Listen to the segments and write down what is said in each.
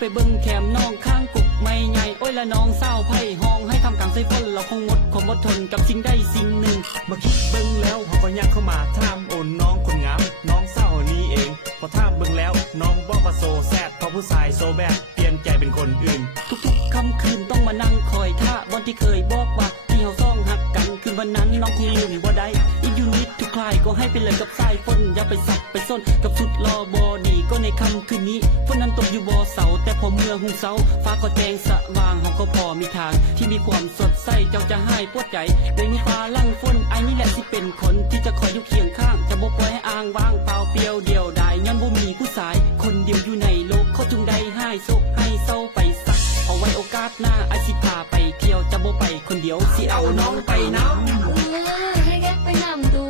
ไปเบิ่งแขมน้องข้างกุกไม่ใหญ่โอ้ยละน้องเศร้าไพ่ห้องให้ทำกลางใส่ฝนเราคงอดทนกับสิ่งใดสิ่งหนึ่งมาคิดเบิ่งแล้วเขาก็ยักเข้ามาถามโอนน้องคนงามน้องเศร้านี้เองพอถามเบิ่งแล้วน้องบอกว่าโซแซดเพราะผู้ชายโซแบดเปลี่ยนใจเป็นคนอื่นทุกๆค่ำคืนต้องมานั่งคอยท่าบอนที่เคยบอกว่าที่เขาซ่องหักกันคืนวันนั้นน้องคงลืมบ่ได้อีกยูนิตทุกคลายก็ให้ไปเลยกับสายฝนอย่าไปสับไปส้นกับสุดรอบอดีก็ในค่ำคืนนี้ฝนนั้นตกอยู่บ่อเสาแต่พอเมื่อหุ่งเสาฟ้าก็แจ้งสว่างเขาก็พอมีทางที่มีความสดใสเจ้าจะให้ปวดใจโดยมีฟ้าลั่งฝนไอ้นี่แหละที่เป็นคนที่จะคอยอยู่เคียงข้างจะบ่ปล่อยให้อ้างว้างเปล่าเปลี่ยวเดียวดายย้อนบ่มีผู้สายคนเดียวอยู่ในโลกเขาจึงได้ให้โศกให้เศร้าไปสักเอาไว้โอกาสหน้าไอสิพาไปเที่ยวจะบ่ไปคนเดียวสิเอาน้องไปนำให้แกไปนำดู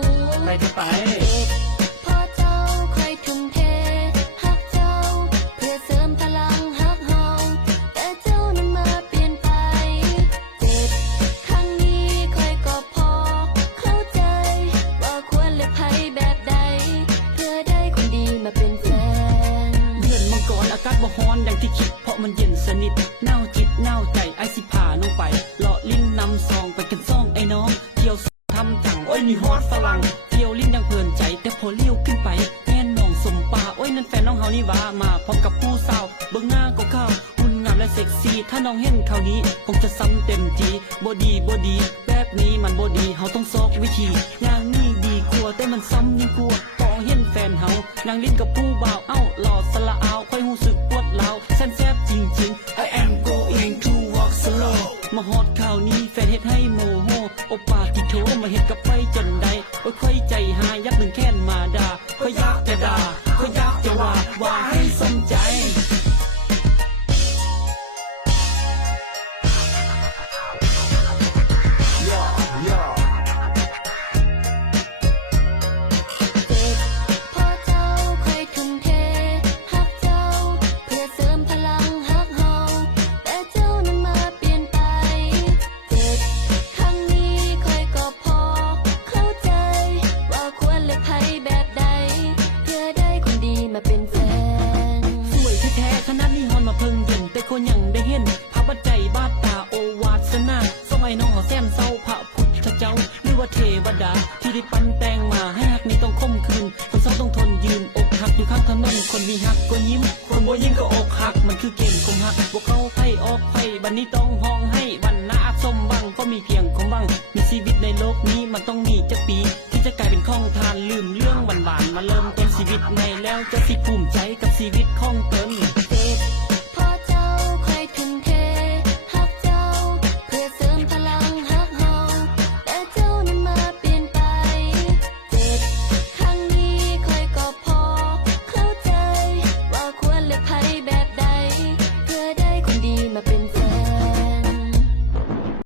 ไปก็ไปพอเจ้าคอยทุ่มเทหักเจ้าเพื่อเสริมพลังหักเฮาแต่เจ้านั้นมาเปลี่ยนไปเจ็บครั้งนี้คอยก็พอเข้าใจว่าควรเลือกใครแบบใดเพื่อได้คนดีมาเป็นแฟนเดือนมังกรอากาศบ่ฮ้อนดังที่คิดเพราะมันเย็นสนิทเน่าจิตเน่าใจไอสิพาน้องไปเลาะลิ้นนำซองไปกันซ่องไอ้น้องเที่ยวทำจังโอ้ยนี่ฮอดฝรั่งเที่ยวลิ้นดังเพลินใจแต่พอเลี้ยวขึ้นไปแง่น้องสมป่าโอ้ยนั่นแฟนน้องเฮานี่ว่ามาพร้อมกับผู้สาวเบื้องหน้าก็เข้าหุ่นงามและเซ็กซี่ถ้าน้องเห็นคราวนี้คงจะซ้ำเต็มทีบ่ดีแบบนี้มันบ่ดีเฮาต้องซอกวิธีอย่างนี้ดีกว่าแต่มันซ้ำยิ่งกลัวพอเห็นแฟนเฮานางลิ้นกับผู้บ่าวเอ้าหล่อสละเอาค่อยหูสึกปวดร้าวแซ่บจริงๆ I am going to walk slow มาฮอดข่าวนี้แฟนเฮ็ดให้โมโหโอปาติโทมาเฮ็ดกับไฟจนได้โอ้ยค่อยใจหายยักหนึ่งแค้นมาด่าค่อยอยากจะด่าค่อยอยากจะว่าให้สมใจเป็นแฟนสวยแท้ๆขนาดนี้ฮอนมาเพิ่งเย็นแต่คนยังได้เห็นพระบัจใจบาดตาโอวาสนาสมัยน้องแสนเศร้าพระพุทธเจ้าหรือว่าเทวดาที่ได้ปั้นแต่งมาให้หักนี้ต้องคมคืนคนเศร้าต้องทนยืนอกหักอยู่ข้างถนนคนมีหักก็ยิ้มคนบ่ยิ้มก็อกหักมันคือเกมคมหักพวกเขาไพ่ออกไพ่บันนี้ต้องห้องให้บันหน้าสมบังก็มีเพียงของบังมีชีวิตในโลกนี้มันต้องมีจะปีที่จะกลายเป็นของทานลืมเรื่องหวานๆมาเริ่มต้นชีวิตใหม่แล้วจะสิภูมิใจกับชีวิตของตน